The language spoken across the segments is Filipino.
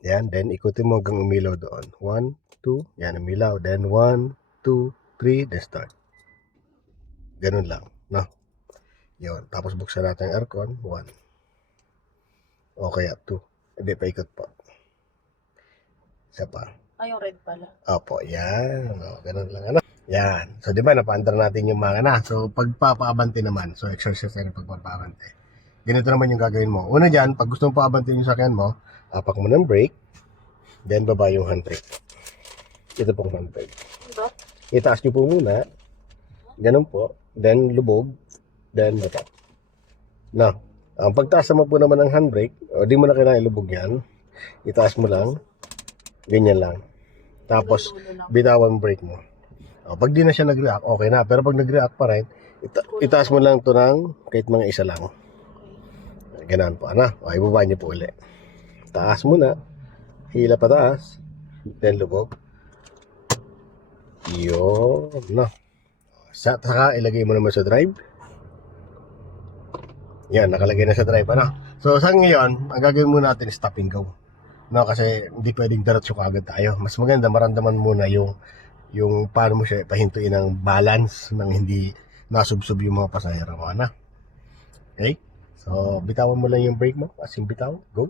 Yan, then ikutin mo hanggang umilaw doon. 1, 2, yan, umilaw. Then 1, 2, 3, then start. Ganun lang, no? Yun, tapos buksan natin ang aircon. 1. O kaya 2. Hindi, paikot po. Isa pa. Ay, yung red pala. Opo, yan. O, ganun lang, ano? Yan. So, di ba, napaandar natin yung mga na. So, pagpapaabante naman. So, exercise tayo ng pagpapaabante. Ganito naman yung gagawin mo. Una dyan, pag gusto mong paabante yung sakyan mo, apak mo ng brake, then baba yung handbrake. Ito pong handbrake. Diba? Itaas nyo po muna. Ganun po. Then, lubog. Then, baba. Na, ang pagtaas mo po naman ng handbrake, o di mo na kailangan ilubog yan. Itaas mo lang. Ganyan lang. Tapos, bitawan mo brake mo. O, pag di na siya nag-react, okay na. Pero pag nag-react pa rin, itaas mo lang ito ng kahit mga isa lang. Ganaan po, ano? O, ibaba niyo po ulit. Taas muna. Hila pataas. Then lubog. Yun, no? Saka ilagay mo naman sa drive. Yan, nakalagay na sa drive, ano? So, sa ngayon, ang gagawin muna natin is stop and go. No, kasi hindi pwedeng diretso kagad tayo. Mas maganda maramdaman muna yung paano mo siya pahintuin ng balance nang hindi nasubsob yung mga pasahero mo, ano? Okay? So, bitawan mo lang yung brake mo. As in bitaw, go.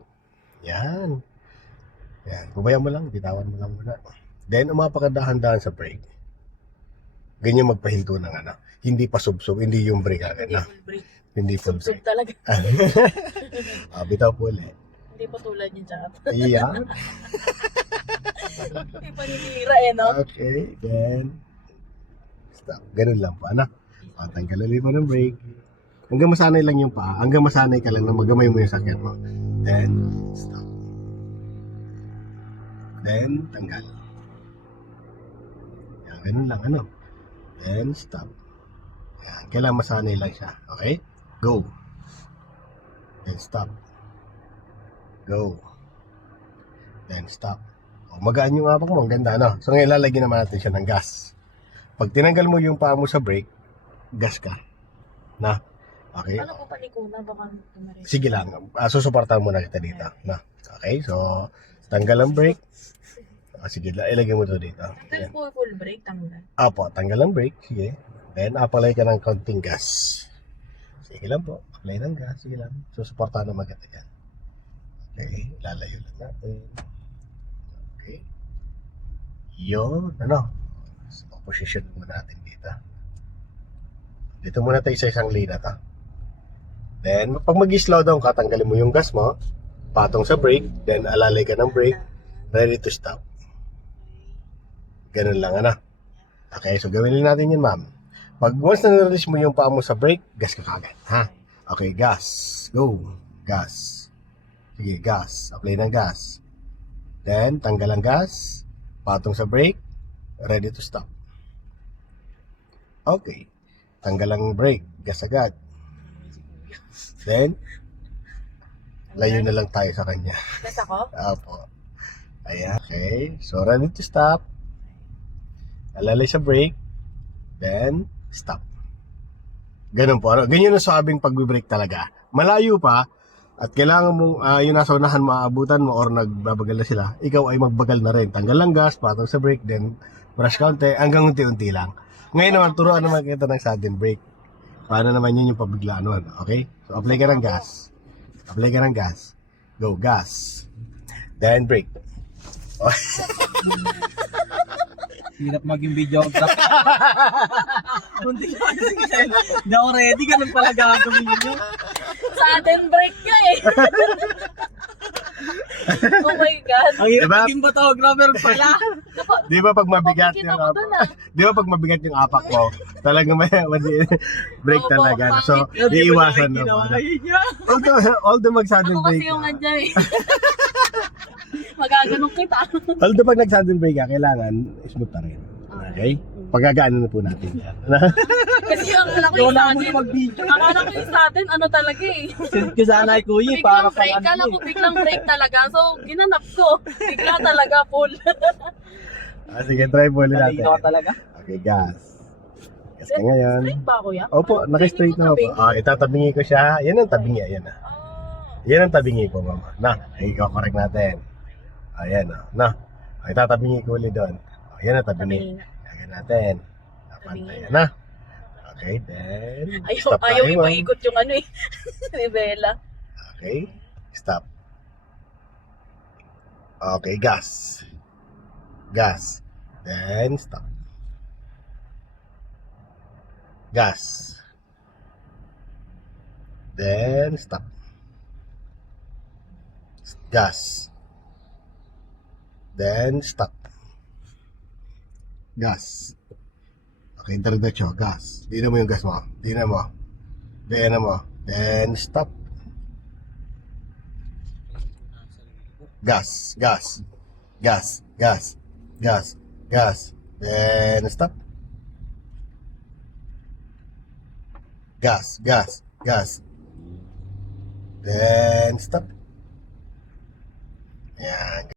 Yan. Yan, pabayaan mo lang, bitawan mo lang muna. Then, umapakadahan-dahan sa brake. Ganyan magpahinto ng ano. Hindi pa subsob, hindi yung brake agad na. Full break. Hindi full Sub brake. talaga. Bitaw po ulit. Hindi pa tulad yung chat. Iyan. May paninira eh, no? Okay, then stop. Ganun lang po, ano? Tanggalin mo ng brake. Hanggang masanay lang yung paa. Hanggang masanay ka lang na magamay mo yung sakyan mo. Then, stop. Then, tanggal. Yan, ganun lang, ano? Then, stop. Yan, kailangan masanay lang siya. Okay? Go. Then, stop. Go. Then, stop. O, magaan yung apak mo. Ang ganda, ano? So, ngayon, lalagyan naman natin siya ng gas. Pag tinanggal mo yung paa mo sa brake, gas ka. Na? Okay? Ano po palikuna? Baka tumarin. Sige lang. Susuportahan muna kita dito. Na? Okay? So, tanggal ang brake. Sige, ilagay mo to dito. Then full break, tanggal. Apo, tanggal ang brake. Sige. Then, apply ka ng konting gas. Sige lang po. Apply ng gas. Sige lang. Susuportahan naman kita yan. Okay. Lalayo lang natin. Okay. Yun. Ano? So, position muna natin dito. Dito muna tayo sa isang lane na to. Then, pag mag-slow down ka, tanggalin mo yung gas mo. Patong sa brake. Then, alalay ka ng brake. Ready to stop. Ganun lang, ano? Okay, so gawin natin yun, ma'am. Pag once na-release mo yung paa mo sa brake, gas ka kagad, ha? Okay, gas. Go. Gas. Sige, gas. Apply ng gas. Then, tanggal ang gas. Patong sa brake. Ready to stop. Okay. Tanggal ang brake. Gas agad. Then, layo na lang tayo sa kanya. Gas ako? Apo. Ayan. Okay. So, ready to stop. Alalay sa brake. Then, stop. Ganun po. Ano? Ganyan ang sabing pag-brake talaga. Malayo pa. At kailangan mong, yung nasa unahan, maabutan mo or nagbabagal na sila, ikaw ay magbagal na rin. Tanggal lang gas, patong sa brake, then brush kaunti, hanggang unti-unti lang. Ngayon naman, turuan naman kita ng sudden brake. Paano naman yun yung pabiglaan nun, okay? So, apply ka ng gas. Apply ka ng gas. Go, gas. Then, brake. Hirap maging videographer. Hindi ako ready, ganun pala gagawin nyo. Sudden break ka eh. Oh my God. Ang hirap Diba? maging photographer pala. Di ba pag mabigat Papakita yung ko apak? dun, ah. Di ba pag mabigat yung apak mo, talagang may brake Opo, talaga. So, pangit yun. iiwasan mo. Ayun niya. Although mag-sudden Ako kasi brake yung ka. andyan eh. Magaganong kita. Although pag nag-sudden brake ka, kailangan smooth na rin. Okay? Pagkagaano na po natin yan. Kasi ang akala ko yung Wala mo na sudden. mag-video. Akala ko yung sudden, ano talaga eh. Send ko sana kay Kuya para Biglang break, kala ko biglang break talaga. So, ginanap ko. Bigla talaga full. Sige, try po ulit natin. Talino ka talaga. Okay, gas. Gas ka ngayon. Straight ba kuya? Opo, naka-straight na po. Itatabingi ko siya. Yan ang tabingi. Ayan na. Ah. Yan ang tabingi po, mama. Na, i-correct natin. Ayan, oh. No. Ay, tatabingi ko ulit doon. Ayan na, tabingi. Sabi, Lagyan natin. Napantayan na. Okay, then, ayaw, stop ayaw tayo, ma'am. ipaikot yung ano eh. Ni Bella. Okay, stop. Okay, gas. Gas. Then, stop. Gas. Then, stop. Gas. Then, stop. Gas. Okay, diretso. Gas. Dinan mo yung gas mo. Dinan mo. Dinan mo. Then, stop. Gas. Gas. Gas. Gas. Gas. Gas. Then, stop. Gas. Gas. Gas. Then, stop. Ayan.